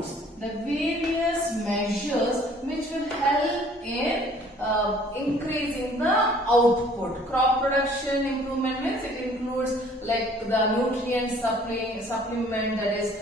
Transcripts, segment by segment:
includes the various measures which will help in increasing the output. Crop production improvement means it includes like the nutrient supplement, that is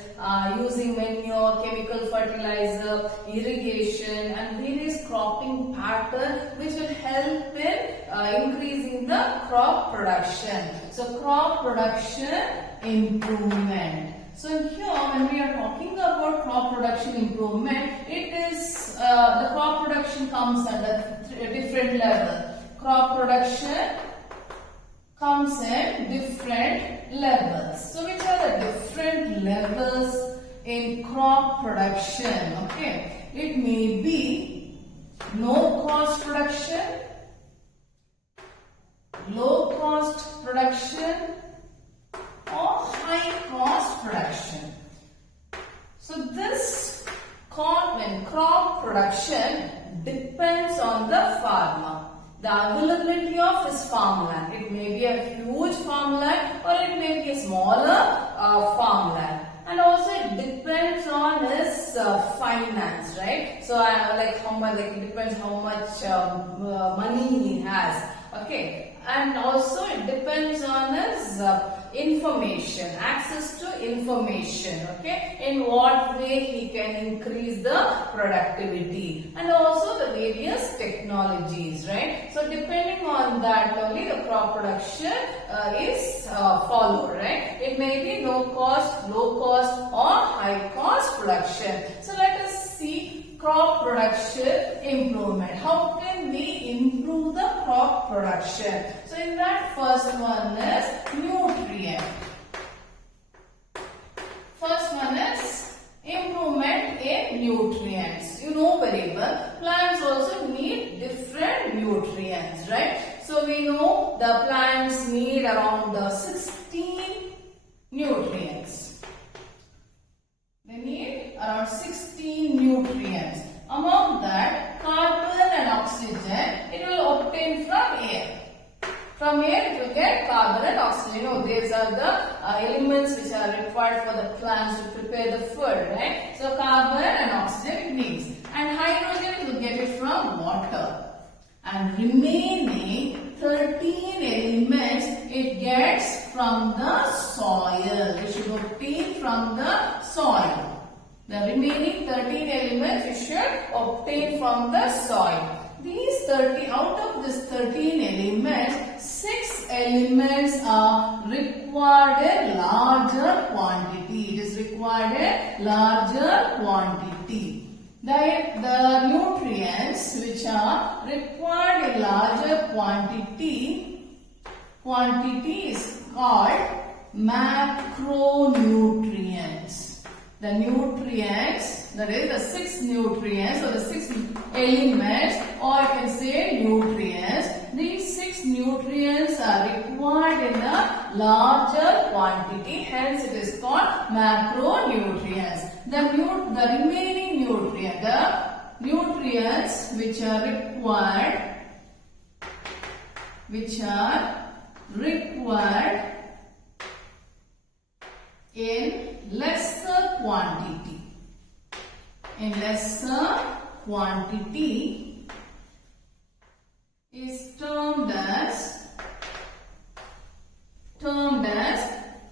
using manure, chemical fertilizer, irrigation and various cropping pattern which will help in increasing the crop production. So crop production improvement. So here when we are talking about crop production improvement, it is the crop production comes under different level. Crop production comes in different levels. So which are the different levels in crop production? Okay, it may be no cost production, low cost production, or high cost production. So this crop production depends on the farmer, the availability of his farmland. It may be a huge farmland or it may be a smaller farmland. And also it depends on his finance, right? So like how much, like it depends how much money he has. Okay, and also it depends on his information, access to information. Okay, in what way he can increase the productivity, and also the various technologies, right? So depending on that only the crop production is followed, right? It may be no cost, low cost, or high cost production. So let us see crop production improvement. How can we improve the crop production? So in that, first one is nutrient. First one is improvement in nutrients. You know very well, plants also need different nutrients, right? So we know the plants need around 16 nutrients. They need around 16 nutrients. Among that, carbon and oxygen, it will obtain from air. From air, it will get carbon and oxygen. You know, these are the elements which are required for the plants to prepare the food, right? So, carbon and oxygen it needs. And hydrogen, it will get it from water. And remaining 13 elements, it gets from the soil. It should obtain from the soil. The remaining 13 elements you should obtain from the soil. These 30, out of this 13 elements, 6 elements are required in larger quantity. It is required in larger quantity. The nutrients which are required in larger quantity is called macronutrients. The nutrients, that is the 6 nutrients or the 6 elements, or you can say nutrients. These 6 nutrients are required in a larger quantity, hence it is called macronutrients. The remaining nutrient, the nutrients which are required in lesser quantity. In lesser quantity is termed as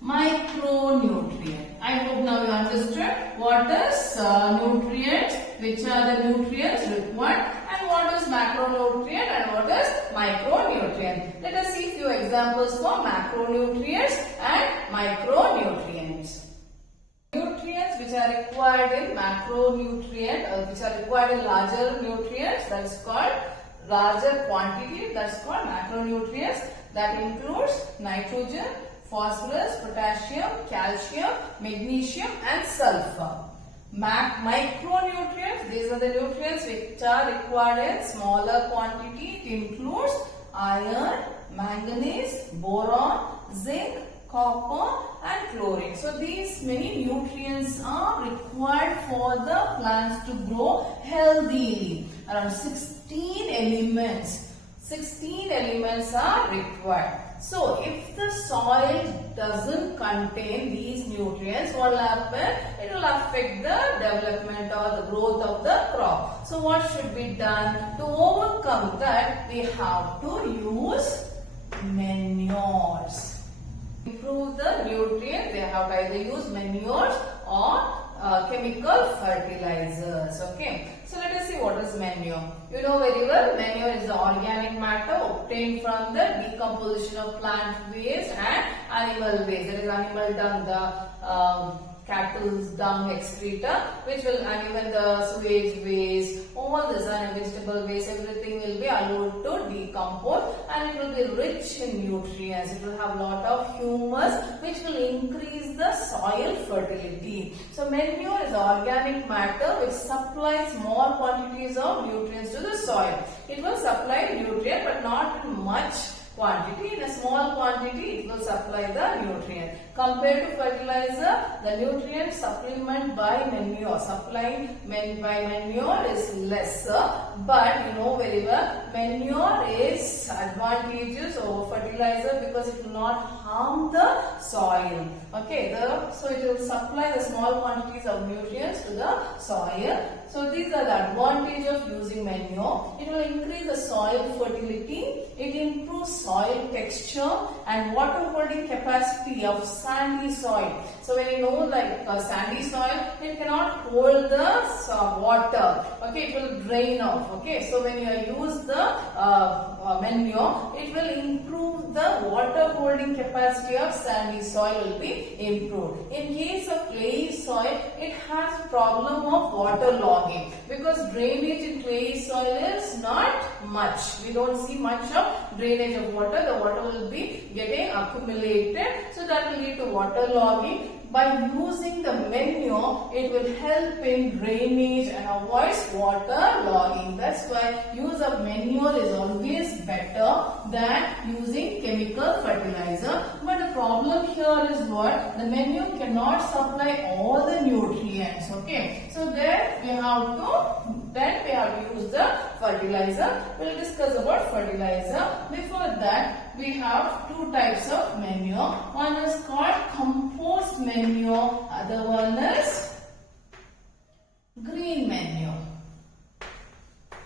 micronutrient. I hope now you understood what is nutrients, which are the nutrients required, and what is macronutrient and what is micronutrient. Let us see few examples for macronutrients and micronutrients. Nutrients which are required in macronutrient, which are required in larger nutrients, that is called larger quantity, that is called macronutrients. That includes nitrogen, phosphorus, potassium, calcium, magnesium and sulfur. Micronutrients, these are the nutrients which are required in smaller quantity. It includes iron, manganese, boron, zinc, copper and chlorine. So these many nutrients are required for the plants to grow healthily. Around 16 elements are required. So if the soil doesn't contain these nutrients, what will happen? It will affect the development or the growth of the crop. So what should be done? To overcome that, we have to use manures. Improve the nutrients, they have to either use manures or chemical fertilizers. Okay, so let us see what is manure. You know very well, manure is the organic matter obtained from the decomposition of plant waste and animal waste. That is animal dung, the cattle's dung excreta, which will, and even the sewage waste, all this and vegetable waste, everything will be allowed to decompose, and it will be rich in nutrients. It will have a lot of humus, which will increase the soil fertility. So manure is organic matter which supplies small quantities of nutrients to the soil. It will supply nutrient but not in much quantity. In a small quantity, it will supply the nutrient. Compared to fertilizer, the nutrient supplement by manure, supplying by manure is lesser. But you know very well, manure is advantageous over fertilizer because it will not harm the soil. Okay, so it will supply the small quantities of nutrients to the soil. So these are the advantages of using manure. It will increase the soil fertility. It improves soil texture and water holding capacity of sandy soil. So when you know like sandy soil, it cannot hold the water. Okay, it will drain off. Okay, so when you use the manure, it will improve the water holding capacity of sandy soil will be improved. In case of clay soil, it has problem of water logging because drainage in clay soil is not much. We don't see much of drainage of water. The water will be getting accumulated, so that will lead to water logging. By using the manure, it will help in drainage and avoids water logging. That's why use of manure is always better than using chemical fertilizer. But the problem here is what? The manure cannot supply all the nutrients. Okay, so then we have to use the fertilizer. We'll discuss about fertilizer. Before that, we have two types of manure. One is called compost manure, other one is green manure.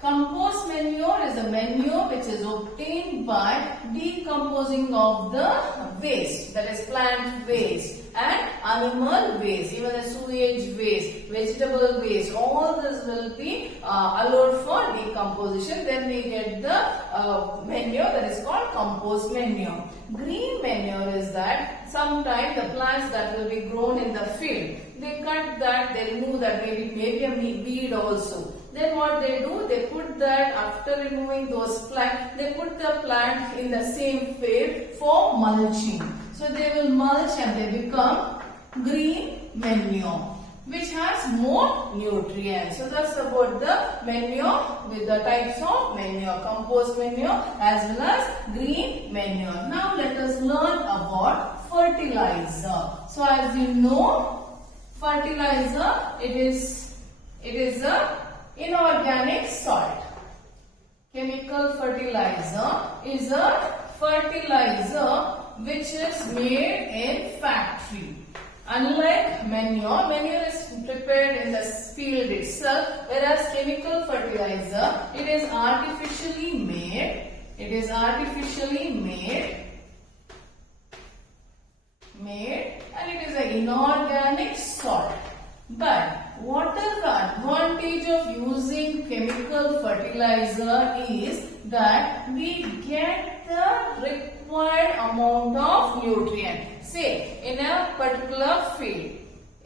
Compost manure is a manure which is obtained by decomposing of the waste, that is plant waste and animal waste, even the sewage waste, vegetable waste, all this will be allowed for decomposition. Then we get the manure that is called compost manure. Green manure is that sometimes the plants that will be grown in the field, they cut that, they remove that, maybe a weed also. Then what they do, they put that, after removing those plants, they put the plant in the same field for mulching. So they will mulch and they become green manure, which has more nutrients. So that's about the manure with the types of manure, compost manure as well as green manure. Now let us learn about fertilizer. So as you know, fertilizer, it is a inorganic salt. Chemical fertilizer is a fertilizer which is made in factory. Unlike manure, manure is prepared in the field itself, whereas chemical fertilizer, it is artificially made. It is artificially made and it is an inorganic salt. But what is the advantage of using chemical fertilizer is that we get the required amount of nutrient. Say in a particular field,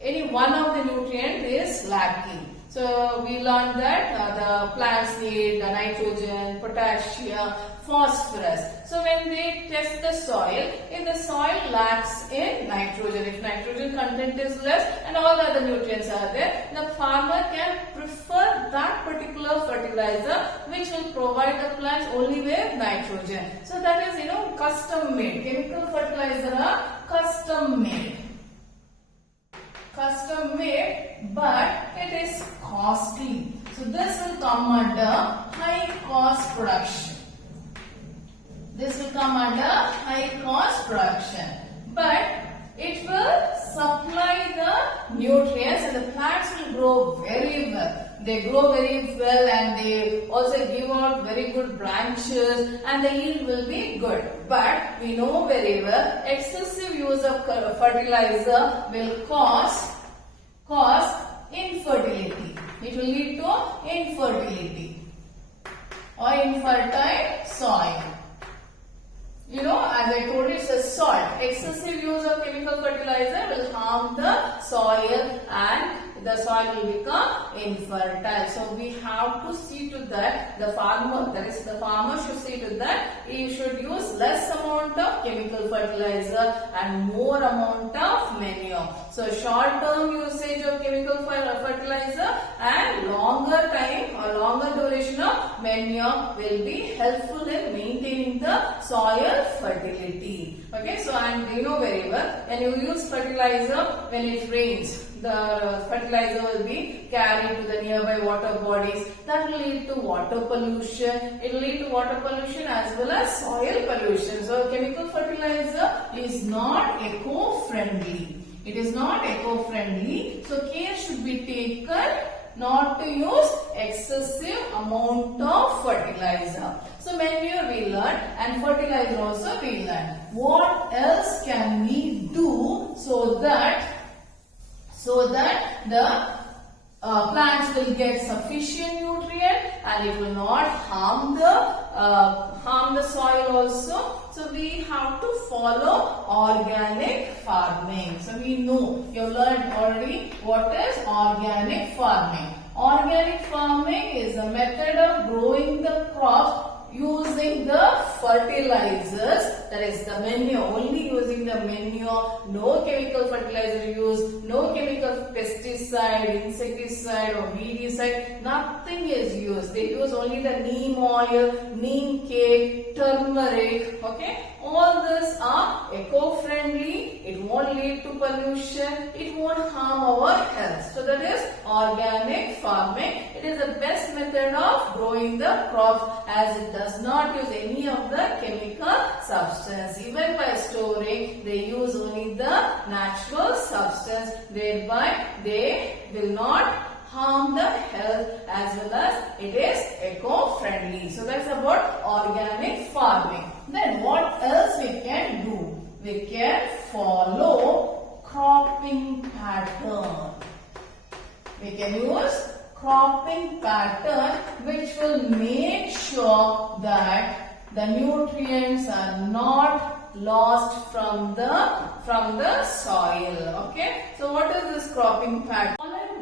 any one of the nutrient is lacking. So we learned that the plants need the nitrogen, potassium, phosphorus. So when they test the soil, if the soil lacks in nitrogen, if nitrogen content is less and all the other nutrients are there, the farmer can prefer that particular fertilizer which will provide the plants only with nitrogen. So that is, custom made. Chemical fertilizer are custom made. Custom made, but it is costly. So this will come under high cost production. This will come under high cost production. But it will supply the nutrients and the plants will grow very well. They grow very well and they also give out very good branches and the yield will be good. But we know very well excessive use of fertilizer will cause infertility. It will lead to infertility or infertile soil. You know, as I told you, it's a salt. Excessive use of chemical fertilizer will harm the soil and the soil will become infertile. So we have to see to that the farmer should see to that he should use less amount of chemical fertilizer and more amount of manure. So short term usage of chemical fertilizer and longer time or longer duration of manure will be helpful in maintaining the soil fertility. Okay, so and you know very well when you use fertilizer, when it rains, the fertilizer will be carried to the nearby water bodies. That will lead to water pollution. It will lead to water pollution as well as soil pollution. So chemical fertilizer is not eco-friendly. It is not eco-friendly. So care should be taken not to use excessive amount of fertilizer. So manure we learn and fertilizer also we learn. What else can we do so that the plants will get sufficient nutrient and it will not harm the soil also. So we have to follow organic farming. So we know, you have learned already what is organic farming. Organic farming is a method of growing the crops using the fertilizers, that is the manure, only using the manure, no chemical fertilizer used, no chemical pesticide, insecticide or weedicide, nothing is used. They use only the neem oil, neem cake, turmeric, okay. All these are eco-friendly, it won't lead to pollution, it won't harm our health. So that is organic farming. It is the best method of growing the crops as it does not use any of the chemical substance. Even by storing, they use only the natural substance, thereby they will not harm the health as well as it is eco-friendly. So that's about organic farming. Then what else we can do? We can follow cropping pattern. We can use cropping pattern which will make sure that the nutrients are not lost from the soil. Okay. So what is this cropping pattern?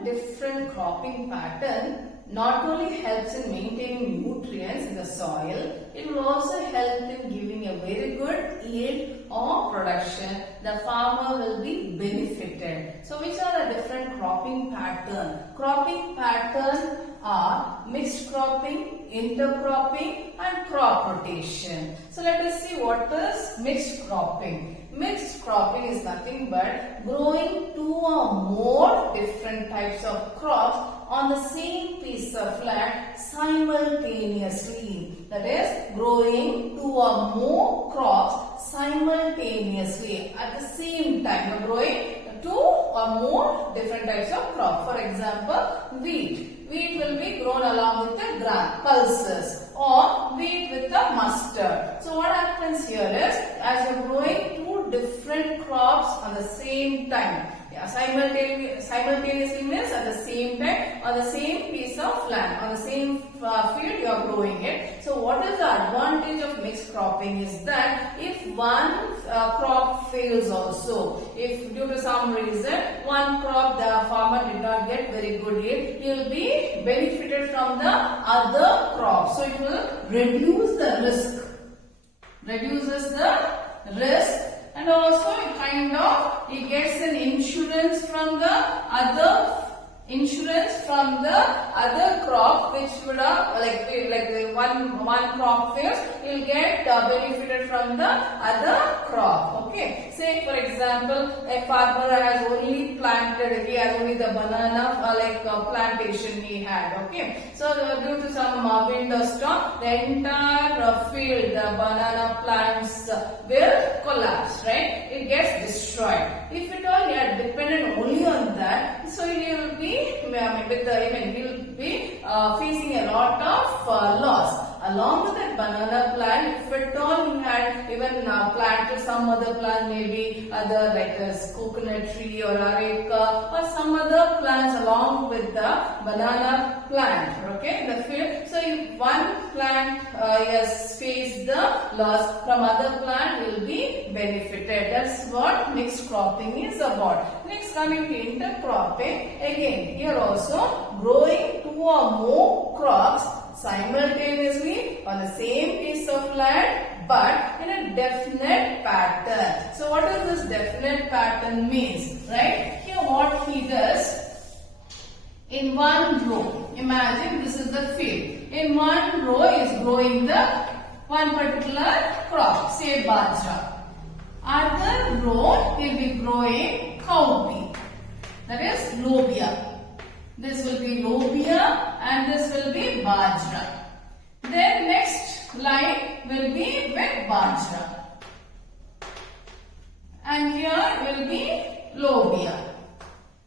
Different cropping pattern not only helps in maintaining nutrients in the soil, it will also help in giving a very good yield or production. The farmer will be benefited. So which are the different cropping pattern? Cropping pattern are mixed cropping, intercropping and crop rotation. So let us see what is mixed cropping. Mixed cropping is nothing but growing two or more different types of crops on the same piece of land simultaneously. That is, growing two or more crops simultaneously at the same time. You're growing two or more different types of crops. For example, wheat. Wheat will be grown along with the pulses, or wheat with the mustard. So what happens here is, as you're growing two different crops on the same time, simultaneously means at the same time on the same piece of land, on the same field you are growing it. So what is the advantage of mixed cropping is that if one crop fails also, if due to some reason one crop the farmer did not get very good yield, he will be benefited from the other crop. So it will reduce the risk, reduces the risk. And also he gets an insurance from the other insurance from the other crop which would have like the one crop fails, you'll get benefited from the other crop. Okay, say for example a farmer has only planted, he has only the banana plantation he had. Okay, so due to some wind or storm, the entire field, the banana plants will collapse, right? It gets destroyed. If at all he had depended only on that, so he will be he will be facing a lot of loss. Along with that banana plant, if at all he had even planted some other plant, maybe other like a coconut tree or areca or some other plants along with the banana plant, okay, in the field. So if one plant has faced the loss, from other plant will be benefited. That's what mixed cropping is about. Next, coming to intercropping, again here also growing 2 or more crops simultaneously on the same piece of land but in a definite pattern. So what does this definite pattern means? Right? Here what he does, in one row, imagine this is the field. In one row is growing the one particular crop, say bajra. Other row will be growing cowpea, that is lobia. This will be lobia and this will be bajra. Then next line will be with bajra. And here will be lobia.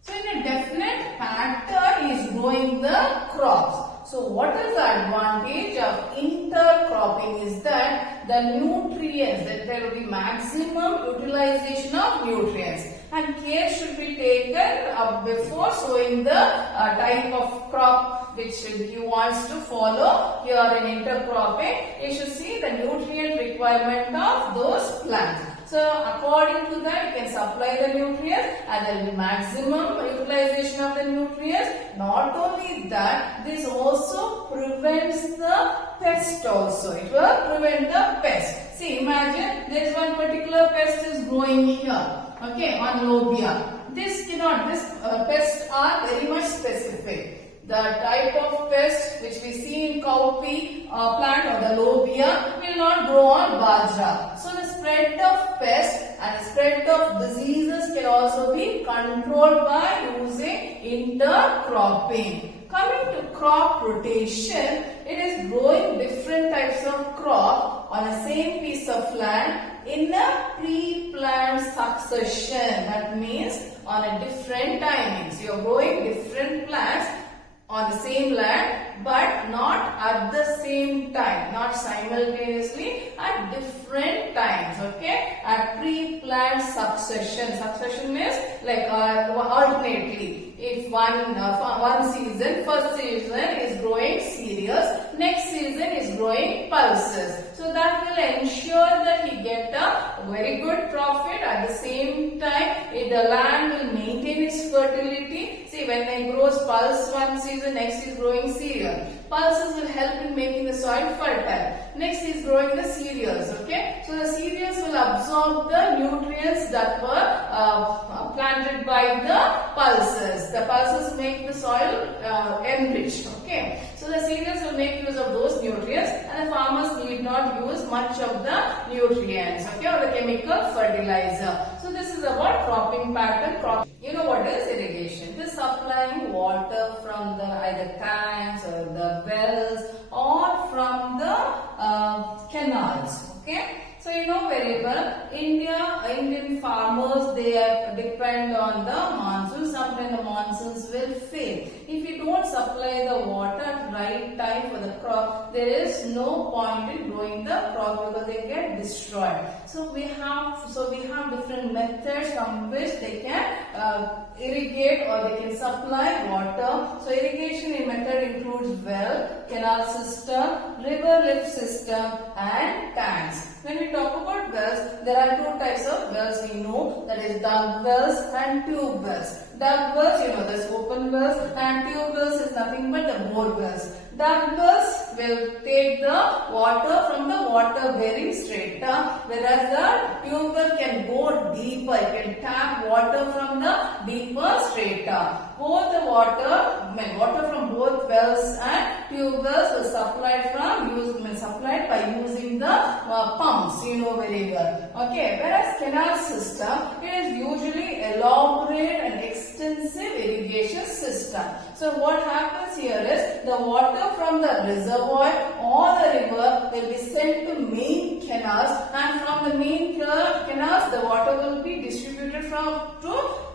So in a definite pattern is growing the crops. So what is the advantage of intercropping is that the nutrients, that there will be maximum utilization of nutrients. And care should be taken before sowing the type of crop which you want to follow. Here in intercropping, you should see the nutrient requirement of those plants. So according to that, you can supply the nutrients and there will be maximum utilization of the nutrients. Not only that, this also prevents the pest also. It will prevent the pest. See, imagine there is one particular pest is growing here. Okay, on lobia. This pests are very much specific. The type of pest which we see in cowpea plant or the lobia will not grow on bajra. So the spread of pests and the spread of diseases can also be controlled by using intercropping. Coming to crop rotation, it is growing different types of crop on the same piece of land in a pre-planned succession. That means on a different timings. You are growing different plants on the same land but not at the same time, not simultaneously, at different times. Okay, at pre-planned succession. Succession means like alternately. If one season, first season is growing cereals, next season is growing pulses. So that will ensure that he get a very good profit. At the same time, the land will maintain its fertility. See, when they grows pulse one season, next is growing cereal. Pulses will help in making the soil fertile. Next is growing the cereals. Okay, so the cereals will absorb the nutrients that were planted by the pulses. The pulses make the soil enriched. Okay, so the cereals will make use of those nutrients, and the farmers need not use much of the nutrients. Okay, or the chemical fertilizer. So this is about cropping pattern. You know what is irrigation? This is supplying water from the either tanks or the wells or from the canals. Okay, so you know very well, Indian farmers, they depend on the monsoon. Sometimes the monsoons will fail. If you don't supply the water at right time for the crop, there is no point in growing the crop because they get destroyed. So we have different methods from which they can irrigate or they can supply water. So irrigation in method includes well, canal system, river lift system and tanks. When we talk about wells, there are two types of wells we know, that is dug wells and tube wells. Dug wells, you know, there's open wells, and tube wells is nothing but the bore wells. Ductworks will take the water from the water bearing strata, whereas the tubewell can go deeper. It can tap water from the deeper strata. Both the water from both wells and tube wells is supplied by using the pumps, you know very well. Okay, whereas canal system, it is usually elaborate and extensive irrigation system. So what happens here is the water from the reservoir or the river will be sent to main canals, and from the main canals the water will be distributed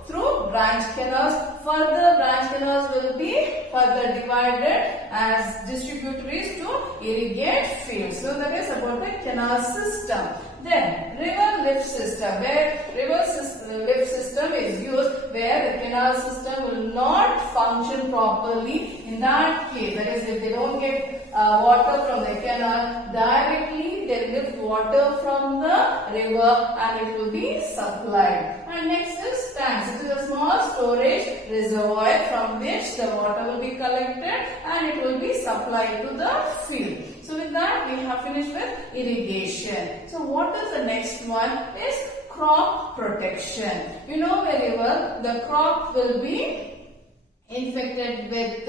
through branch canals. Further branch canals will be further divided as distributaries to irrigate fields. So that is about the canal system. Then river lift system, where lift system is used where the canal system will not function properly. In that case, that is if they don't get water from the canal, directly they lift water from the river and it will be supplied. And next is tanks. It is a small storage reservoir from which the water will be collected and it will be supplied to the field. So with that we have finished with irrigation. So what is the next one is crop protection. You know very well the crop will be infected with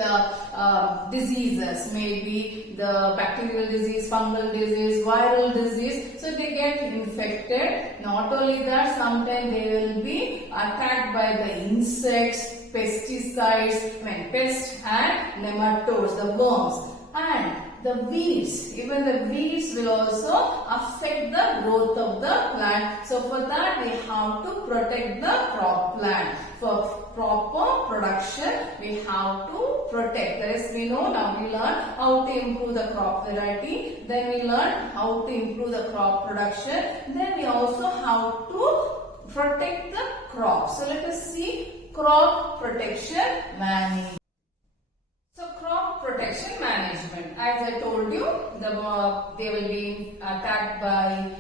diseases, maybe the bacterial disease, fungal disease, viral disease. So they get infected. Not only that, sometimes they will be attacked by the insects, pesticides, pests and nematodes, the worms. And the weeds, even the weeds will also affect the growth of the plant. So for that we have to protect the crop plant. For proper production we have to protect. That is, we know now we learn how to improve the crop variety. Then we learn how to improve the crop production. Then we also have to protect the crop. So let us see crop protection management. So crop protection management, as I told you, they will be attacked by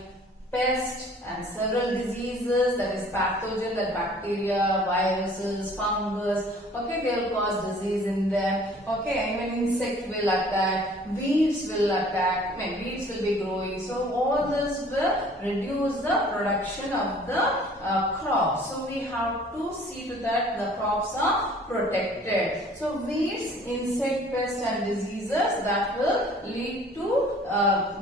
pests and several diseases, that is pathogen, that bacteria, viruses, fungus. Okay, they will cause disease in them. Okay, even insect will attack, weeds will attack, weeds will be growing. So all this will reduce the production of the crops. So we have to see to that the crops are protected. So weeds, insect, pests and diseases, that will lead to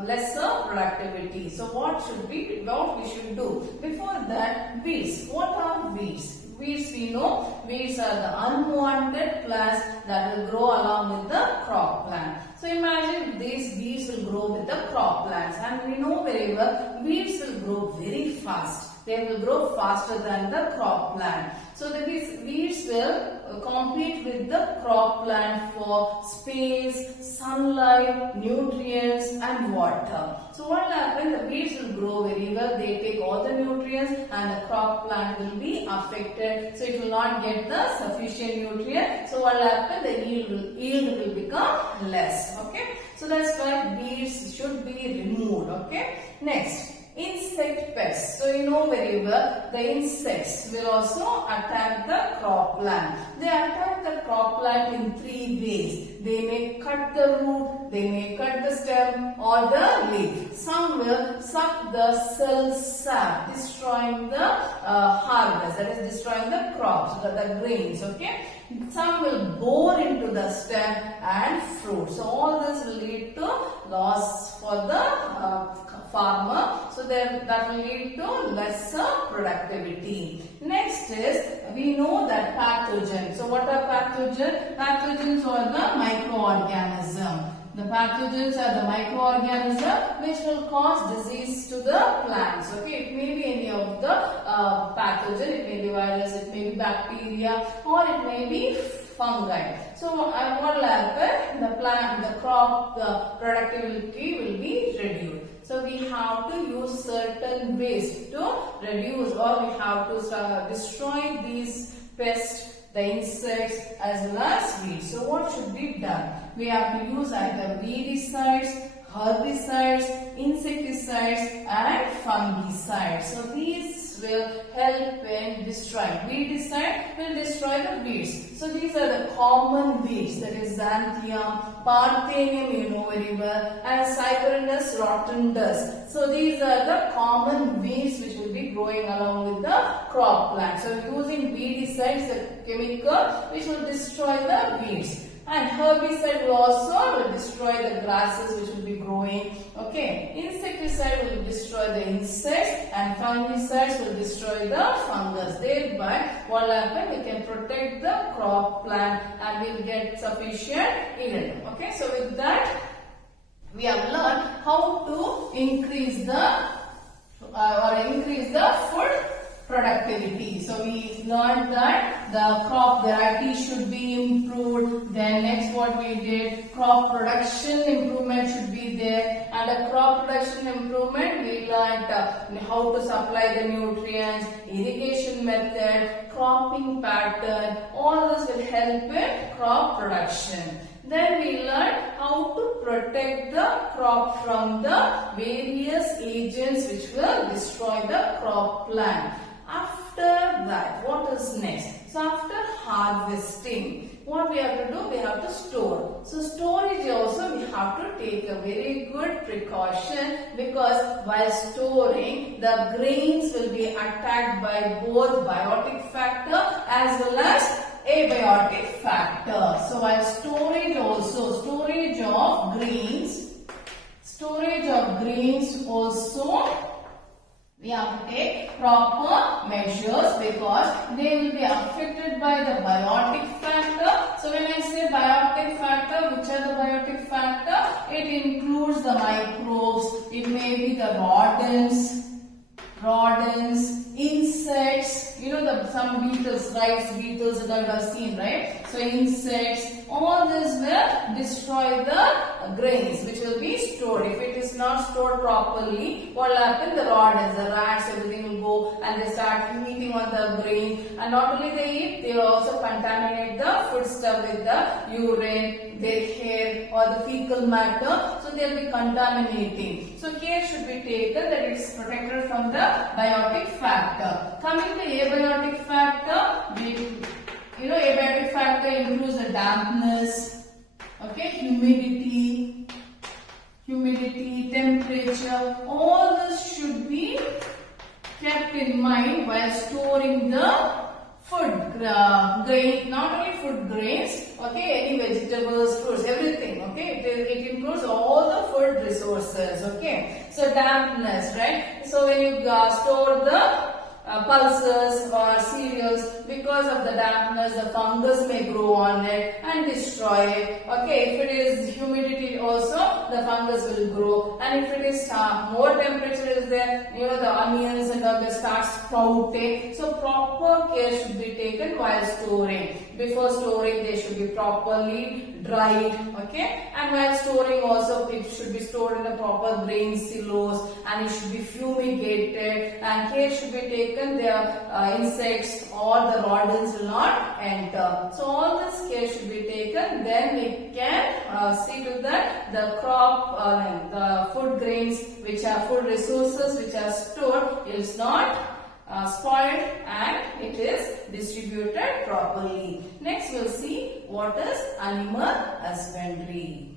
lesser productivity. So what we should do? Before that, weeds. What are weeds? Weeds, we know, weeds are the unwanted plants that will grow along with the crop plant. So imagine these weeds will grow with the crop plants, and we know very well weeds will grow very fast. They will grow faster than the crop plant. So these weeds will compete with the crop plant for space, sunlight, nutrients and water. So what will happen? The weeds will grow very well. They take all the nutrients and the crop plant will be affected. So it will not get the sufficient nutrient. So what will happen? The yield will become less. Okay. So that's why weeds should be removed. Okay. Next, insect pests. So you know very well the insects will also attack the crop plant. They attack the crop plant in 3 ways. They may cut the root, they may cut the stem or the leaf. Some will suck the cell sap, destroying the harvest, that is destroying the crops, the grains. Okay. Some will bore into the stem and fruit. So all this will lead to loss for the farmer. So that will lead to lesser productivity. Next is, we know that pathogen. So what are pathogens? Pathogens are the microorganism. The pathogens are the microorganism which will cause disease to the plants. Okay, it may be any of the pathogen. It may be virus, it may be bacteria, or it may be fungi. So what will happen? The crop, the productivity will be reduced. So we have to use certain ways to reduce, or we have to destroy these pests, the insects as well as weeds. So what should be done? We have to use either weedicides, herbicides, insecticides and fungicides. So these will help in destroying. Weedicide will destroy the weeds. So these are the common weeds, that is xanthium, Parthenium, you know very well, and Cyberinus rotundus. So these are the common weeds which will be growing along with the crop plant. So using weedicides, the chemical which will destroy the weeds. And herbicide will also destroy the grasses which will be growing. Okay, insecticide will destroy the insects, and fungicides will destroy the fungus. Thereby, what will happen? We can protect the crop plant and we will get sufficient yield. Okay, so with that, we have learned how to increase the food productivity. So we learned that the crop variety should be improved. Then next what we did, crop production improvement should be there. And a crop production improvement, we learned how to supply the nutrients, irrigation method, cropping pattern. All this will help in crop production. Then we learned how to protect the crop from the various agents which will destroy the crop plant. After that, what is next? So after harvesting, what we have to do? We have to store. So storage also we have to take a very good precaution, because while storing, the grains will be attacked by both biotic factor as well as abiotic factor. So while storage also, storage of grains also, we have to take proper measures, because they will be affected by the biotic factor. So when I say biotic factor, which are the biotic factor? It includes the microbes, it may be the rodents, insects, you know, some beetles, rice beetles that I have seen, right? So insects, all this will destroy the grains which will be stored. If it is not stored properly, what will happen? The rodents, the rats, everything will go and they start eating on the grain. And not only they eat, they will also contaminate the food stuff with the urine, their hair or the fecal matter. So they will be contaminating. So care should be taken that it is protected from the biotic factor. Coming to abiotic factor, abiotic factor includes the dampness, okay, humidity, temperature. All this should be kept in mind while storing the food grain, not only food grains, okay, any vegetables, fruits, everything, okay, it includes all the food resources, okay. So dampness, right? So when you store the pulses or cereals, because of the dampness, the fungus may grow on it and destroy it. Okay, if it is humidity also, the fungus will grow. And if it is more temperature is there, the onions and all will start sprouting. So proper care should be taken while storing. Before storing, they should be properly dried. Okay, and while storing also, it should be stored in the proper grain silos, and it should be fumigated, and care should be taken the insects or the rodents will not enter. So all this care should be taken. Then we can see to that the crop, the food grains which are food resources which are stored is not spoiled and it is distributed properly. Next we will see what is animal husbandry.